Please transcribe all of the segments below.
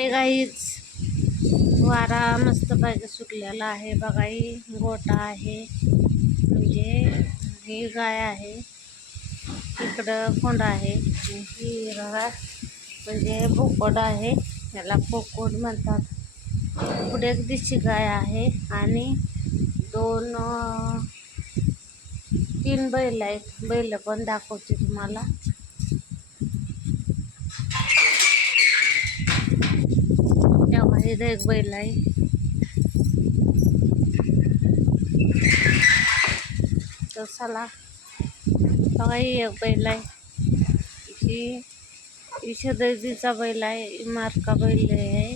हाय गाईच. वारा मस्त पाहिजे सुटलेला आहे बघा ही गोटा आहे. म्हणजे ही गाय आहे. इकडं कोंड आहे. ही म्हणजे बोकड आहे. याला बोकड म्हणतात. पुढे एक दिशी गाय आहे आणि दोन तीन बैल आहेत. बैल पण दाखवते तुम्हाला तेव्हा इथं एक बैल आहे. तर चला बघा ही एक बैल आहे. ही ही बैल आहे ही मार्का बैल आहे.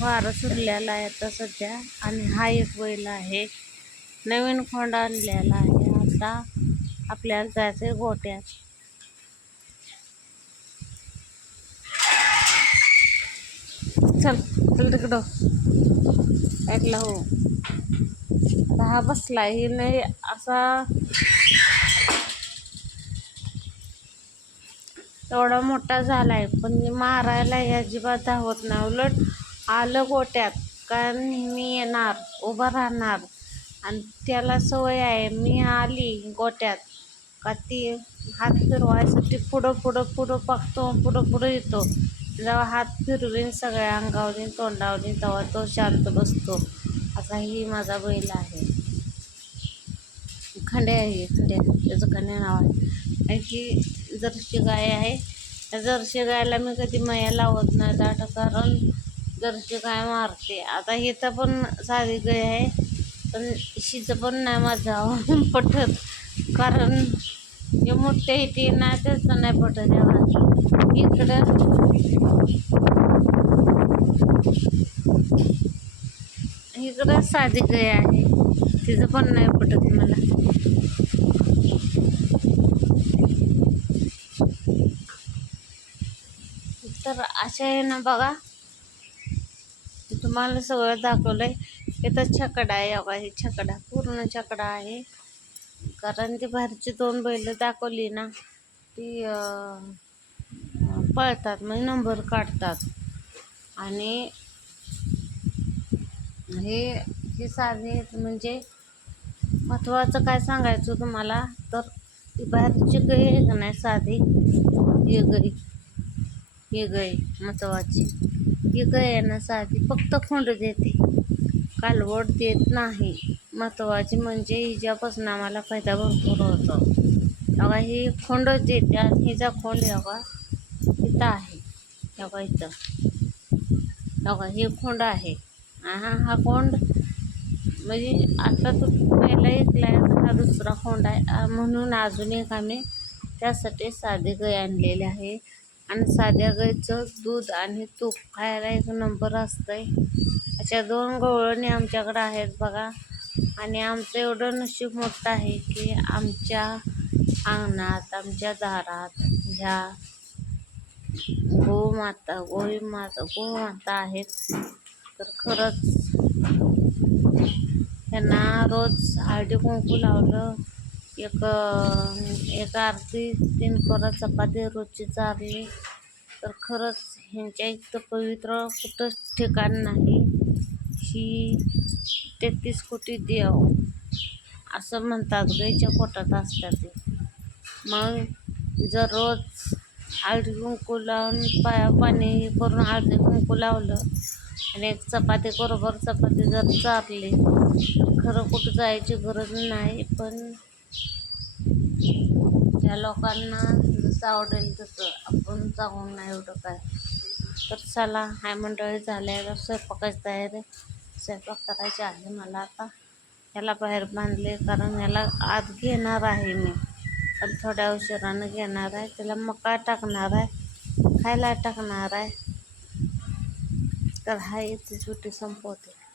वारं सुटलेला आहे आता सध्या. आणि हा एक बैल आहे. नवीन खोंड आणलेला आहे. आता आपल्याला जायचं आहे गोट्यात. चल चल तिकडं. ऐकला हो. आता हा बसला ही नाही असा एवढा मोठा झालाय पण मारायला हे अजिबात धावत नाही. उलट आलं गोट्यात कारण मी येणार उभं राहणार. आणि त्याला सवय आहे मी आली गोट्यात का ती हात फिरवायसाठी पुढं पुढं पुढं बघतो पुढं पुढं येतो. जेव्हा हात फिरवीन सगळ्या अंगावरून तोंडावरीन तेव्हा तो शांत बसतो. असाही माझा बैल आहे. खंडे आहे खंड्या त्याचं खंडे नाव आहे. आणखी ही जर्सी गाय आहे. त्या जर्सी गायला मी कधी मया लावत नाही दाट कारण जर्सी गाय मारते. आता हिथं पण साधी गाय आहे पण शिचं पण नाही माझं पटत. कारण हे मोठे येते नाही त्याचं नाही पटत एवढं. इकडं इकडं साधी गाय आहे? तिचं पण नाही पटत मला. तर अशा आहे ना बघा. तुम्हाला सगळं दाखवलंय. इथं छकडा आहे बघा हे छकडा पूर्ण छकडा आहे. कारण ती बाहेरची दोन बैल दाखवली ना ती पळतात म्हणजे नंबर काढतात. आणि हे हे साधे म्हणजे महत्त्वाचं काय सांगायचं तुम्हाला? तर ती बाहेरची गाय नाही साधी? हे गई हे गय महत्त्वाची ही गाय ना साधी फक्त खोंड देते. कालवड देत नाही. महत्त्वाची म्हणजे हिच्यापासून आम्हाला फायदा भरपूर होतो. बघा ही खोंडच देते आणि हिचा खोंड बघा इथं आहे. बघा इथं. बघा हे खोंड आहे. हा हा कोंड म्हणजे आता तो पहिला ऐकला आहे हा दुसरा खोंड आहे. म्हणून अजून एक आम्ही त्यासाठी साधे गाय आणलेले आहे. आणि साध्या गाईचं दूध आणि तूप खायला एक नंबर असतंय. अशा दोन गवळणी आमच्याकडं आहेत बघा. आणि आमचं एवढं नशीब मोठं आहे की आमच्या अंगणात आमच्या दारात ह्या गोमाता गोई माता गोमाता आहेत. तर खरंच त्यांना रोज हळदी कुंकू लावलं एक एक आरती तीन कोरा चपाती रोजची चारली तर खरंच ह्यांच्या इतकं पवित्र कुठंच ठिकाण नाही. ही तेहतीस कोटी देव असं म्हणतात गाईच्या पोटात असतात ते. मग जर रोज हळदी कुंकू लावून पाया पाणी हे करून हळदी कुंकू लावलं. आणि एक चपाती बरोबर चपाती जर चारली खरं कुठं जायची गरज नाही पण त्या लोकांना जसं आवडेल तसं आपण जाऊन नाही एवढं काय. तर चला हाय मंडळी झाल्या स्वयंपाकाची तयारी. स्वयंपाक करायची आहे मला आता. याला बाहेर बांधले कारण याला आत घेणार आहे मी. पण थोड्या उशिरानं घेणार आहे. त्याला मका टाकणार आहे. खायला टाकणार आहे. तर हा इथे सुट्टी संपवते.